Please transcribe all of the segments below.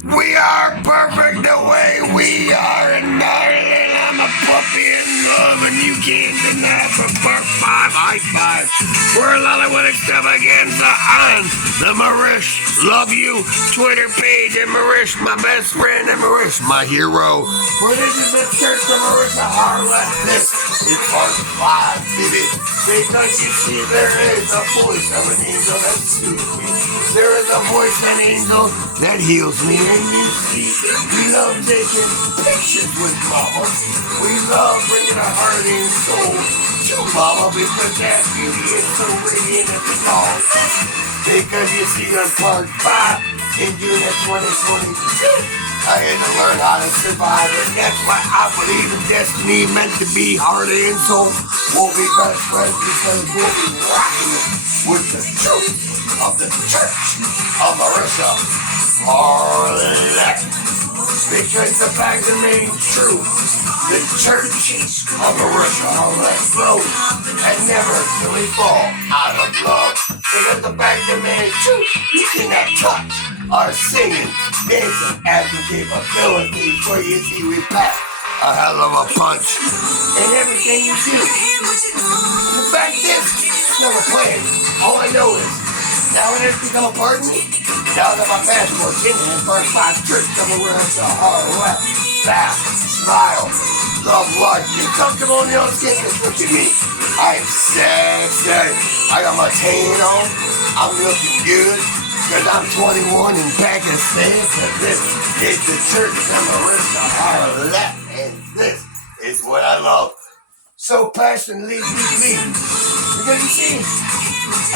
We are perfect the way we are, and darling, I'm a puppy in love, and you can't deny for part 5, high five. We're Lollywood Extravaganza on the Marish Love You Twitter page, and Marish, my best friend, and Marish, my hero. For this is the Church of Marissa Harlot. This is part 5, baby. Because you see, there is a voice of an angel that soothes me. There is a voice of an angel that heals me. And you see, we love taking pictures with Mama. We love bringing our heart and soul to Mama because that beauty is so radiant at the dawn. Because you see, on part 5 in June of 2022, I had to learn how to survive, and that's why I believe in destiny meant to be heart and soul. We'll be best friends because we'll be rocking it with the truth of the Church of Marissa Harlot. Because the fact remains true, the Church of Marissa Harlot flows and never will we fall out of love. Because the fact remains true, you cannot touch our singing, dancing, acting capabilities. For you see, we pack a hell of a punch in everything you do. In fact, this is never planned. All I know is, now it has become a part of me. Now that my passport's in it, part 5 Church of Marissa Harlot. Laugh, smile, love life. You comfortable in your own skin? Just look at me. I'm sexy. I got my tan on. I'm looking good. Because I'm 21 in Pakistan. Because this is the Church of Marissa Harlot. And this is what I love so passionately, deeply. Because you see,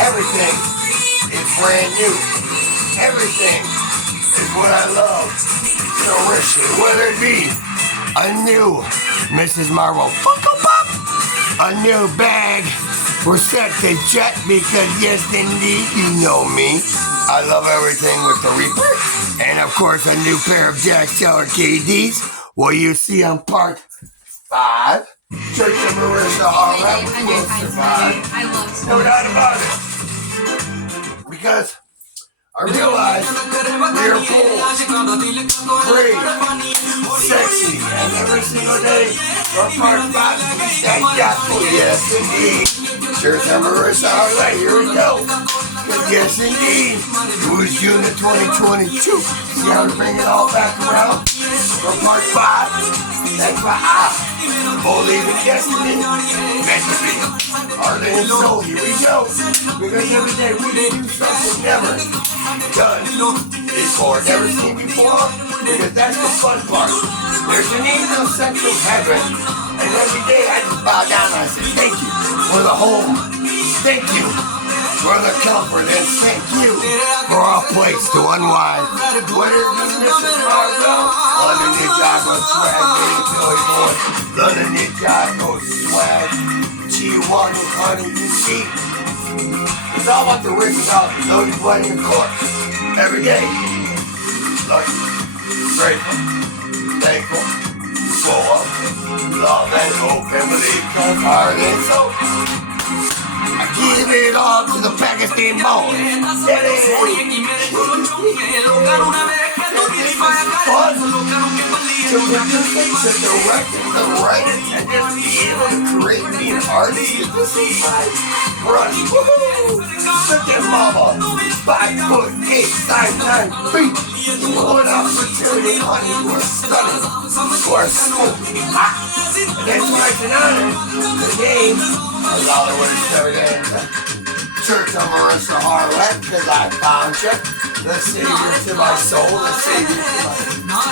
everything is brand new. Everything is what I love so richly. Whether it be a new Mrs. Marvel Funko Pop, a new bag for Sexy Jet, because yes indeed, you know me. I love everything with the Reaper. And of course, a new pair of Jack Seller KDs. Well, you see on part 5, Church of Marissa Harlot will survive. No doubt about it. Because I realize we are bold, brave, sexy, and every single day from part 5 that gospel, yes indeed. Church of Marissa Harlot, here we go. Yes indeed, it was June of 2022. See how to bring it all back around from part 5. That's why I believe in destiny, meant to be. Heart and soul, here we go. Because every day we do something never done before, never seen before. Because that's the fun part. There's an angel sent from heaven, and every day I just bow down and I say thank you for the home. Thank you for the comfort, and thank you for a place to unwind. Whether it be Mrs. Marvel, London Ninjago swag, baby Billy Boy, London Ninjago swag, G1, honey, you see, it's all about the ring, about those playing your course. Every day, like, grateful, thankful, full of love and hope and belief, cause heart and soul. I give it all to the Pakistan boys. That is fun to produce, to direct, and to write it, and just be able to create, be an artist. This is my brush. Woohoo! Look at Mama. 5 foot 8, 9 feet. What opportunity, honey. You are stunning. You are smoking hot. And that's why I can honor the name of Lollywood Extravaganza, Church of Marissa Harlot, because I found you, the savior to my soul, the savior to my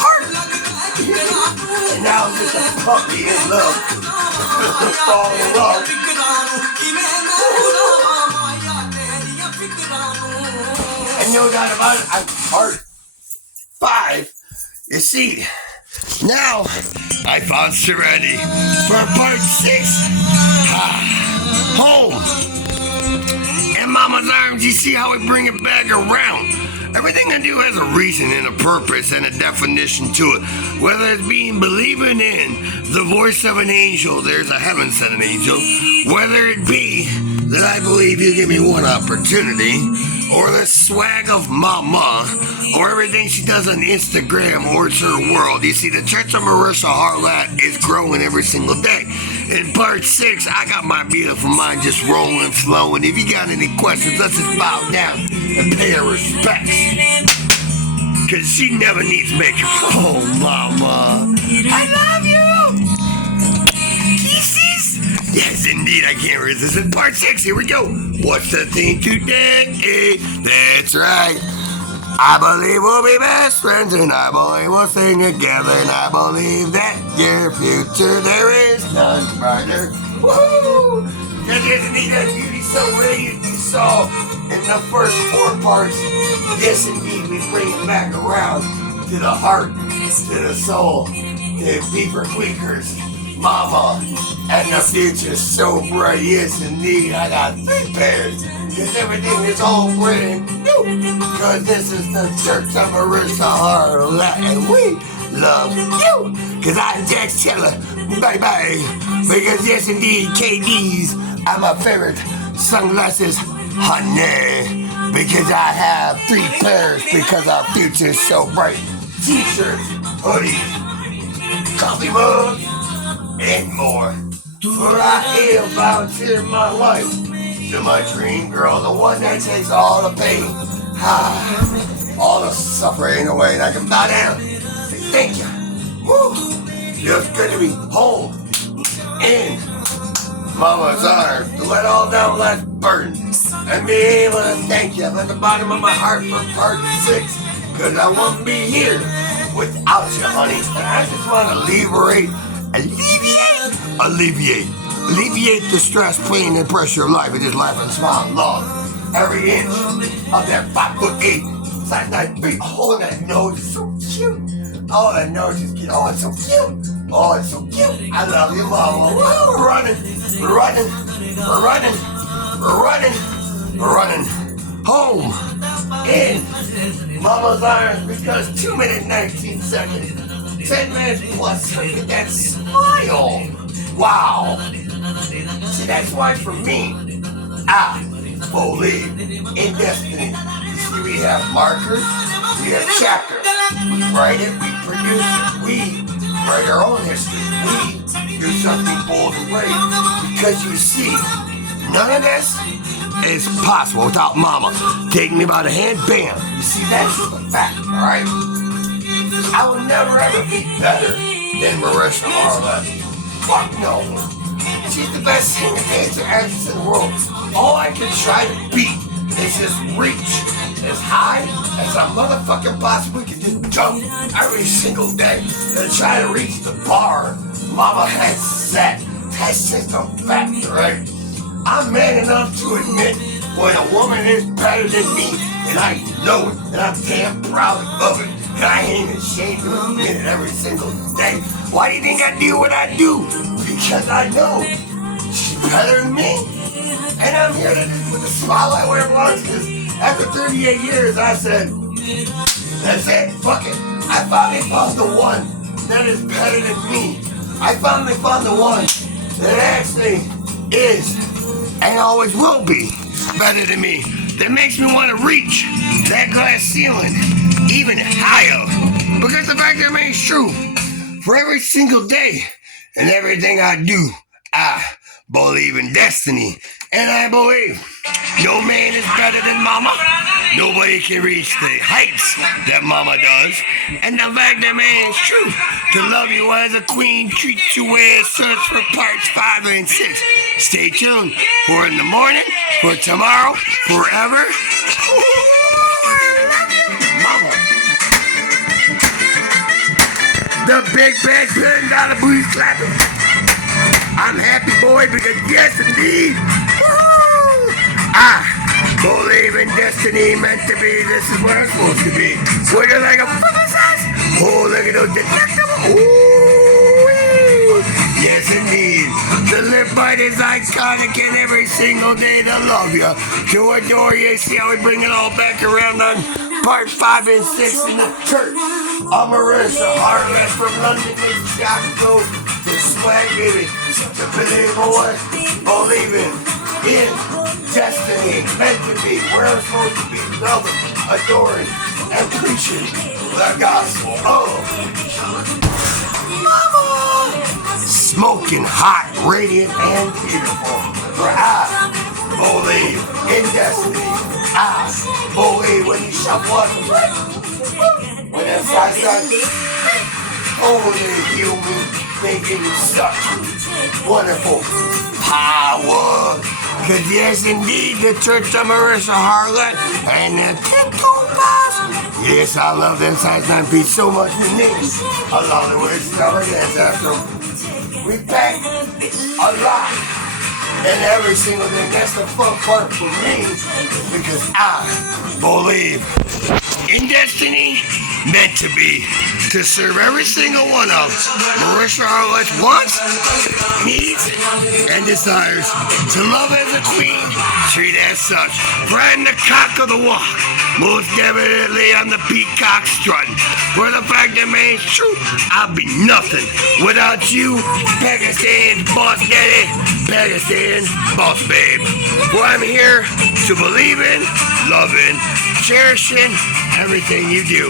heart. And now I'm just a puppy in love. Fall in love. And no doubt about it, I'm part 5. You see, now I found serenity for part 6. Home. In Mama's arms, you see how we bring it back around. Everything I do has a reason and a purpose and a definition to it. Whether it's being believing in the voice of an angel, there's a heaven sent an angel. Whether it be that I believe you give me one opportunity, or the swag of Mama, or everything she does on Instagram or it's her world. You see, the Church of Marisha Harlett is growing every single day. In part 6, I got my beautiful mind just rolling, flowing. If you got any questions, let's just bow down and pay her respects. Cause she never needs makeup. Oh, mama. I love you! Kisses? Yes, indeed, I can't resist. In part 6, here we go. What's the theme today? That's right. I believe we'll be best friends, and I believe we'll sing together, and I believe that your future there is none brighter. Woo! Cause isn't he that beauty so radiant you saw in the first 4 parts? Yes, indeed, we bring it back around to the heart, to the soul, to Beaver Tweakers, Mama, and the future so bright. Yes, indeed, I got 3 pairs, cause everything is all brand new. Cause this is the Church of Marisha Harlett, and we love you. Cause I'm Jax Teller, bye-bye. Because yes, indeed, KD's are my favorite sunglasses, honey. Because I have 3 pairs because our future is so bright. T-shirts, hoodies, coffee mugs, and more. For I am volunteering my life to my dream girl, the one that takes all the pain, all the suffering away, and I can bow down and say thank you. Woo! Feels good to be home in Mama's arms, to let all down last burden, and be able to thank you from the bottom of my heart for part 6, cause I wouldn't be here without you, honey. And I just want to alleviate the stress, pain, and pressure of life, and just laugh and smile and love every inch of that 5'8", size 9 feet. Oh, that nose is so cute. Oh, that nose is cute. Oh, it's so cute. Oh, it's so cute. I love you, Mama. Woo, we're running. Home in Mama's arms, because 2 minutes 19 seconds, 10 minutes plus. Look at that smile. Wow. See, that's why for me, I believe in destiny. You see, we have markers, we have chapters. We write it, we produce it, we write our own history. We do something bold and brave. Because you see, none of this is possible without Mama taking me by the hand, bam. You see, that's just a fact, alright? I will never ever be better than Marisha Harlett. Fuck no. She's the best singer, dancer, actress in the world. All I can try to beat is just reach as high as I motherfucking possibly can just jump every single day and try to reach the bar Mama has set. That's just a fact, right? I'm man enough to admit when a woman is better than me, and I know it, and I'm damn proud of it, and I ain't ashamed to admit it every single day. Why do you think I do what I do? Because I know she's better than me, and I'm here to with a smile I wear once, because after 38 years I said, that's it, fuck it. I finally found the one that is better than me. I finally found the one that actually is and always will be better than me. That makes me want to reach that glass ceiling even higher. Because the fact remains true. For every single day and everything I do, I believe in destiny. And I believe no man is better than Mama. Nobody can reach the heights that Mama does. And the fact remains true. To love you as a queen, treat you well, search for parts 5 and 6. Stay tuned for in the morning, for tomorrow, forever. Mama. The big bad pin got a booty clapping. I'm happy, boy, because yes, indeed, I believe in destiny meant to be. This is what I'm supposed to be. Looking like a fucking size. Oh, look at those delectable. Ooh, yes, indeed. The lip bite is iconic, and every single day to love you, to adore you. See how we bring it all back around on part 5 and 6 in the Church of Marisha Harlett, from London to Chicago to Swag, baby. To believe boy, believing in destiny, meant to be, where I'm supposed to be, loving, adoring, and preaching the gospel of Mama. Smoking hot, radiant, and beautiful. For I believe in destiny. I believe when you shuffle up the plate. When that side starts, only human thinking such wonderful power. Cause yes, indeed, the Church of Marisha Harlot and the TikTok Boss. Yes, I love them size 9 feet so much. We need a lot of words to dance after. We pack a lot. And every single thing, that's the fun part for me. Because I believe in destiny, meant to be, to serve every single one of Marisha Harlot's wants, needs, and desires. To love as a queen, treat as such. Riding the cock of the walk, most definitely on the peacock strutting. For the fact that remains true, I'll be nothing without you, Pakistan boss daddy, Pakistan boss babe. For I'm here to believe in, loving, cherishing everything you do.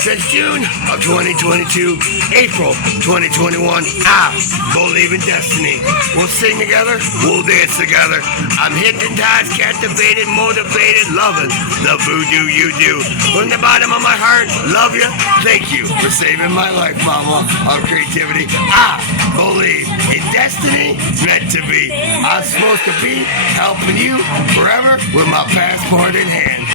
Since June of 2022, April 2021, I believe in destiny. We'll sing together, we'll dance together. I'm hypnotized, captivated, motivated, loving the voodoo you do. From the bottom of my heart, love you. Thank you for saving my life, mama, of creativity. I believe in destiny, meant to be. I'm supposed to be helping you forever with my passport in hand.